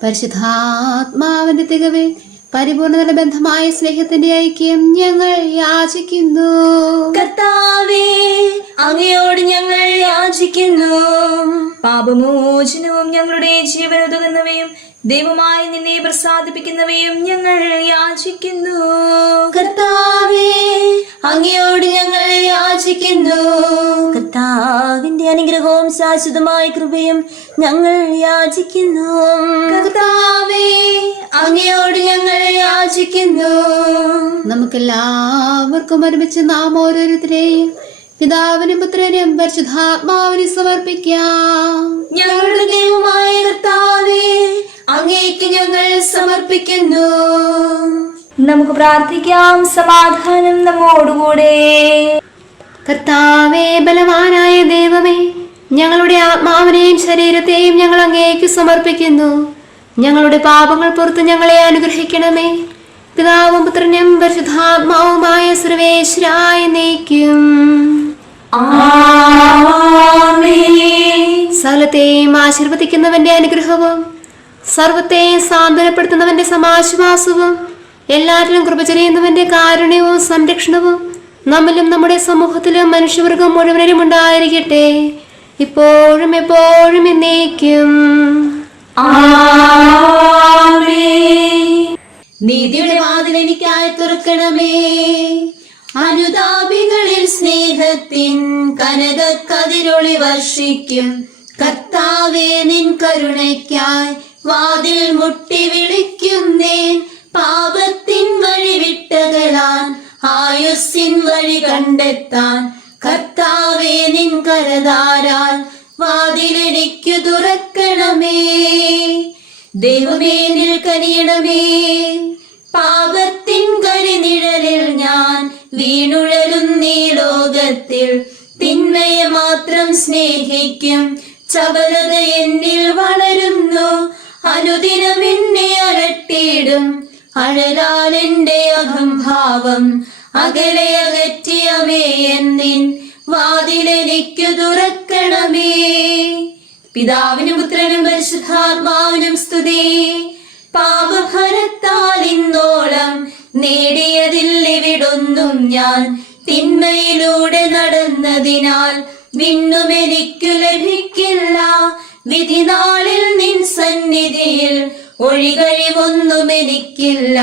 പരിശുദ്ധാത്മാവിന്റെ തികവേ പരിപൂർണതയുടെ ബന്ധമായ സ്നേഹത്തിന്റെ ഐക്യം ഞങ്ങൾ യാചിക്കുന്നു. കർത്താവേ, അങ്ങയോട് ഞങ്ങൾ യാചിക്കുന്നു. പാപമോചനവും ഞങ്ങളുടെ ജീവനുതകുന്നവയും ദൈവമായി നിന്നെ പ്രസാദിപ്പിക്കുന്നവയും ഞങ്ങൾ യാചിക്കുന്നു. കർത്താവേ, അങ്ങയോട് ഞങ്ങൾ യാചിക്കുന്നു. കർത്താവിന്റെ അനുഗ്രഹവും ശാശ്വതമായ കൃപയും ഞങ്ങൾ യാചിക്കുന്നു. കർത്താവേ, അങ്ങയോട് ഞങ്ങൾ യാചിക്കുന്നു. നമുക്കെല്ലാവർക്കും ഒരുമിച്ച് നാം ഓരോരുത്തരെയും പിതാവിനും പുത്രനും പരിശുദ്ധാത്മാവിനെ സമർപ്പിക്കാം. ഞങ്ങളുടെ ദൈവമായ കർത്താവേ, അങ്ങേക്ക് ഞങ്ങൾ സമർപ്പിക്കുന്നു. നമുക്ക് പ്രാർത്ഥിക്കാം. സമാധാനം നമ്മോടുകൂടെ. കർത്താവേ, ബലവാനായ ദൈവമേ, ഞങ്ങളുടെ ആത്മാവിനെയും ശരീരത്തെയും ഞങ്ങൾ അങ്ങേക്ക് സമർപ്പിക്കുന്നു. ഞങ്ങളുടെ പാപങ്ങൾ പുറത്ത് ഞങ്ങളെ അനുഗ്രഹിക്കണമേ. പിതാവും പുത്രനും പരിശുദ്ധാത്മാവുമായ സർവേശ്വരായ എന്നേക്കും. സകലത്തെയും ആശീർവദിക്കുന്നവന്റെ അനുഗ്രഹവും സർവത്തെയും സാന്ത്വനപ്പെടുത്തുന്നവന്റെ സമാശ്വാസവും എല്ലാറ്റിലും കൃപ ചെയ്യുന്നവന്റെ കാരുണ്യവും സംരക്ഷണവും നമ്മിലും നമ്മുടെ സമൂഹത്തിലും മനുഷ്യവർഗം മുഴുവനും ഉണ്ടായിരിക്കട്ടെ, ഇപ്പോഴും എപ്പോഴും എന്നേക്കും. നീതിയുടെ വാതിൽ എനിക്കായി തുറക്കണമേ. അനുതാപികളിൽ സ്നേഹത്തിൻ കനകക്കതിരൊളി വർഷിക്കും. കർത്താവേ, നിൻ കരുണയ്ക്കായി വാതിൽ മുട്ടി വിളിക്കുന്നേൻ. പാപത്തിൻ വഴി വിട്ടകലാൻ ആയുസ്സിൻ വഴി കണ്ടെത്താൻ കർത്താവേ, നിൻ കരതാരാൽ വാതിലെനിക്കു തുറക്കണമേ. ദൈവമേ, നിൽക്കനിയണമേ. പാപത്തിൻ കരിനിഴലിൽ ഞാൻ വീണുഴലുന്നീ ലോകത്തിൽ തിന്മയെ മാത്രം സ്നേഹിക്കും ചപലത എന്നിൽ വളരുന്നു. അനുദിനം എന്നെ അലട്ടിയിടും അഴലാൽ എന്റെ അഹംഭാവം. അകലെ അകറ്റിയമേ എന്നിൻ വാതിലെനിക്കു തുറക്കണമേ. പിതാവിനും പുത്രനും പരിശുദ്ധാത്മാവിനും സ്തുതി. പാപഭരത്താൽ ഇന്നോളം നേടിയതില്ലിവിടൊന്നും ഞാൻ. തിന്മയിലൂടെ നടന്നതിനാൽ വീണ്ടും എനിക്കു ലഭിക്കില്ല. വിധിനാളിൽ നിൻ സന്നിധിയിൽ ഒഴികഴിവൊന്നും എനിക്കില്ല.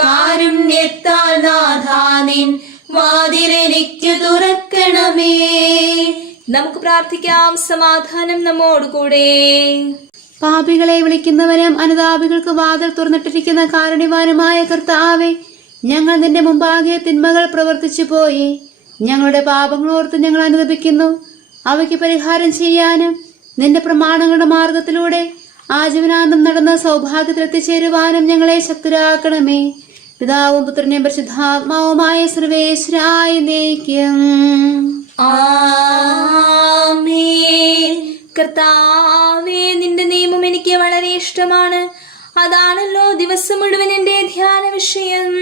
കാരുണ്യത്താൽ നാഥാ, നിൻ വാതിലെനിക്കു തുറക്കണമേ. നമുക്ക് പ്രാർത്ഥിക്കാം. സമാധാനം നമ്മോടുകൂടെ. പാപികളെ വിളിക്കുന്നവരും അനുതാപികൾക്ക് വാതിൽ തുറന്നിട്ടിരിക്കുന്ന കാരുണ്യവാനുമായ കർത്താവേ, ഞങ്ങൾ നിന്റെ മുമ്പാകെ തിന്മകൾ പ്രവർത്തിച്ചു പോയി. ഞങ്ങളുടെ പാപങ്ങളോർത്ത് ഞങ്ങൾ അനുതപിക്കുന്നു. അവയ്ക്ക് പരിഹാരം ചെയ്യാനും നിന്റെ പ്രമാണങ്ങളുടെ മാർഗത്തിലൂടെ ആജീവനാന്തം നടന്ന് സൗഭാഗ്യത്തിലെത്തിച്ചേരുവാനും ഞങ്ങളെ ശക്തരാക്കണമേ. പിതാവും പുത്രനും പരിശുദ്ധാത്മാവുമായ സർവേശ്വരായ എന്നേക്കും. ആമേൻ. കർത്താവേ, നിന്റെ നിയമം എനിക്ക് വളരെ ഇഷ്ടമാണ്. അതാണല്ലോ ദിവസം മുഴുവൻ എന്റെ ധ്യാന വിഷയം.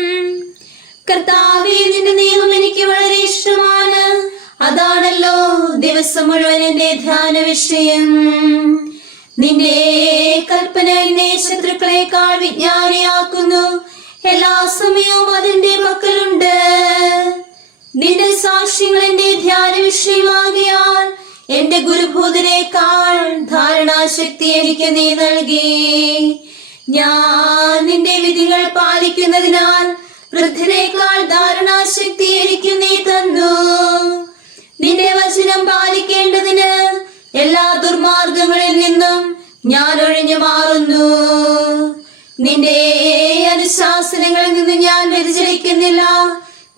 കർത്താവേ, നിന്റെ നിയമം എനിക്ക് വളരെ ഇഷ്ടമാണ്. അതാണല്ലോ ദിവസം മുഴുവൻ എന്റെ ധ്യാന വിഷയം. നിന്റെ കൽപ്പന എന്നെ ശത്രുക്കളെക്കാൾ വിജ്ഞാനിയാക്കുന്നു. എല്ലാ സമയവും അതിന്റെ പക്കലുണ്ട്. നിന്റെ സാക്ഷ്യങ്ങൾ എന്റെ ധ്യാന വിഷയമാകിയാൽ എന്റെ ഗുരുഭൂതനേക്കാൾ ധാരണാശക്തി എനിക്ക് നീ നൽകി. ഞാൻ നിന്റെ വിധികൾ പാലിക്കുന്നതിനാൽ വൃദ്ധനേക്കാൾ ധാരണാശക്തി എനിക്ക് നീ തന്നു. നിന്റെ വചനം പാലിക്കേണ്ടതിന് എല്ലാ ദുർമാർഗങ്ങളിൽ നിന്നും ഞാൻ ഒഴിഞ്ഞു മാറുന്നു. നിന്റെ അനുശാസനങ്ങളിൽ നിന്ന് ഞാൻ വ്യതിചലിക്കുന്നില്ല.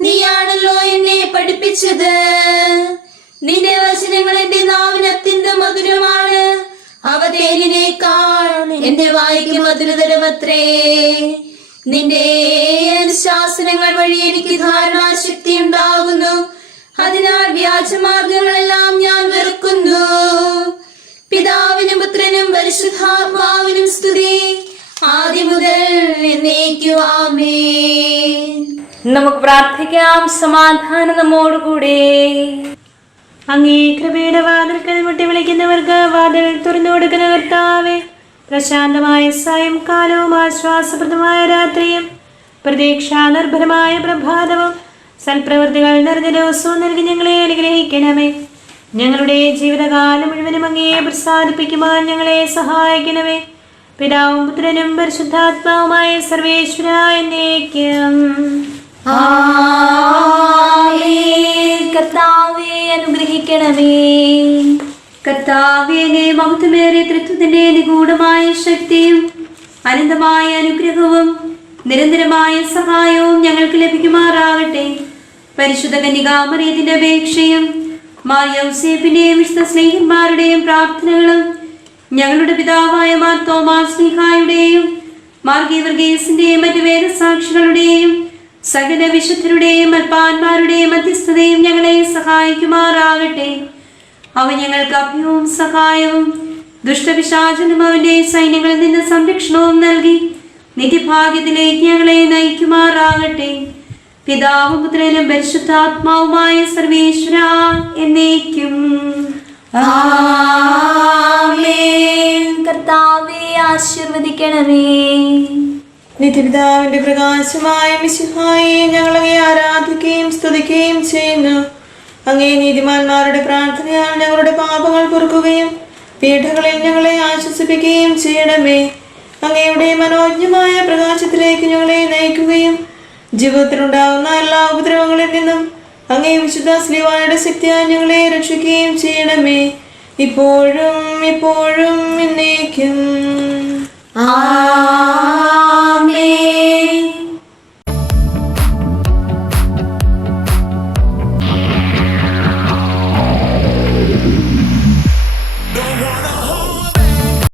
നീയാണല്ലോ എന്നെ പഠിപ്പിച്ചത്. നിന്റെ വചനങ്ങൾ എന്റെ നാവിന് അത്യന്തം മധുരമാണ്. അവ തേനിനേക്കാൾ എന്റെ വായ്ക്ക് മധുരതരമത്രേ. നിന്റെ അനുശാസനങ്ങൾ വഴി എനിക്ക് ധാരണാശക്തി ഉണ്ടാകുന്നു. അതിനാൽ വ്യാജമാർഗങ്ങളെല്ലാം ഞാൻ വെറുക്കുന്നു. പിതാവിനും പുത്രനും പരിശുദ്ധാത്മാവിനും സ്തുതി, ആദ്യം മുതൽ എന്നേക്കും. ആമേൻ. നമുക്ക് പ്രാർത്ഥിക്കാം. സമാധാനം നമ്മോടുകൂടെ. അങ്ങേ കൃപയുടെ വാതിൽക്കൽ മുട്ടി വിളിക്കുന്നവർക്ക് വാതിൽ തുറന്നു കൊടുക്കുന്ന കർത്താവേ, പ്രശാന്തമായ സായംകാലവും ആശ്വാസപ്രദമായ രാത്രിയും പ്രതീക്ഷാനിർഭരമായ പ്രഭാതവും സൽപ്രവൃത്തികൾ നിറഞ്ഞ ദിവസവും നൽകി ഞങ്ങളെ അനുഗ്രഹിക്കണമേ. ഞങ്ങളുടെ ജീവിതകാലം മുഴുവനും അങ്ങേ പ്രസാദിപ്പിക്കുവാൻ ഞങ്ങളെ സഹായിക്കണമേ. പിതാവും പുത്രനും പരിശുദ്ധാത്മാവുമായ സർവേശ്വരായ എന്നേക്കും. കർത്താവേ, അനുഗ്രഹിക്കണമേ. കർത്താവേ, മഹത്വമേറിയ ത്രിത്വത്തിന്റെ നിഗൂഢമായ ശക്തിയും അനന്തമായ അനുഗ്രഹവും നിരന്തരമായ സഹായവും ഞങ്ങൾക്ക് ലഭിക്കുമാറാകട്ടെ. പരിശുദ്ധ കന്യകാമറിയത്തിന്റെ അപേക്ഷയും മാർ യൗസേപ്പിന്റെയും വിശുദ്ധ സ്നേഹിതന്മാരുടെയും പ്രാർത്ഥനകളും ഞങ്ങളുടെ പിതാവായ മാർ തോമാസ് ശ്ലീഹായുടെയും മാർ ഗീവർഗീസിന്റെയും മറ്റു വേദസാക്ഷികളുടെയും സകല വിശുദ്ധരുടെയും അൽപ്പാന്മാരുടെയും മധ്യസ്ഥതയും ഞങ്ങളെ സഹായിക്കുമാറാകട്ടെ. അവ ഞങ്ങൾക്ക് അഭയവും സഹായവും ദുഷ്ടപിശാചനും അവന്റെ സൈന്യങ്ങളിൽ നിന്ന് സംരക്ഷണവും നൽകി നിത്യഭാഗ്യത്തിലേക്ക് ഞങ്ങളെ നയിക്കുമാറാകട്ടെ. പിതാവും പുത്രനും പരിശുദ്ധാത്മാവുമായ സർവേശ്വരാ എന്നേക്കും. ആമേൻ. കർത്താവേ, ആശീർവദിക്കണമേ. നിത്യപിതാവിന്റെ പ്രകാശമായ മിശിഹായെ ഞങ്ങൾ അങ്ങേ ആരാധിക്കുകയും സ്തുതിക്കുകയും ചെയ്യുന്നു. അങ്ങേ നീതിമാന്മാരുടെ പ്രാർത്ഥനയാൽ ഞങ്ങളുടെ പാപങ്ങൾ പൊറുക്കുകയും പീഠകളിൽ ഞങ്ങളെ ആശ്വസിപ്പിക്കുകയും ചെയ്യണമേ. അങ്ങയുടെ മനോജ്ഞമായ പ്രകാശത്തിലേക്ക് ഞങ്ങളെ നയിക്കുകയും ജീവിതത്തിലുണ്ടാകുന്ന എല്ലാ ഉപദ്രവങ്ങളിൽ നിന്നും അങ്ങേ വിശുദ്ധ സ്ലീവായുടെ ശക്തിയാൽ ഞങ്ങളെ രക്ഷിക്കുകയും ചെയ്യണമേ. ഇപ്പോഴും എപ്പോഴും എന്നേക്കും.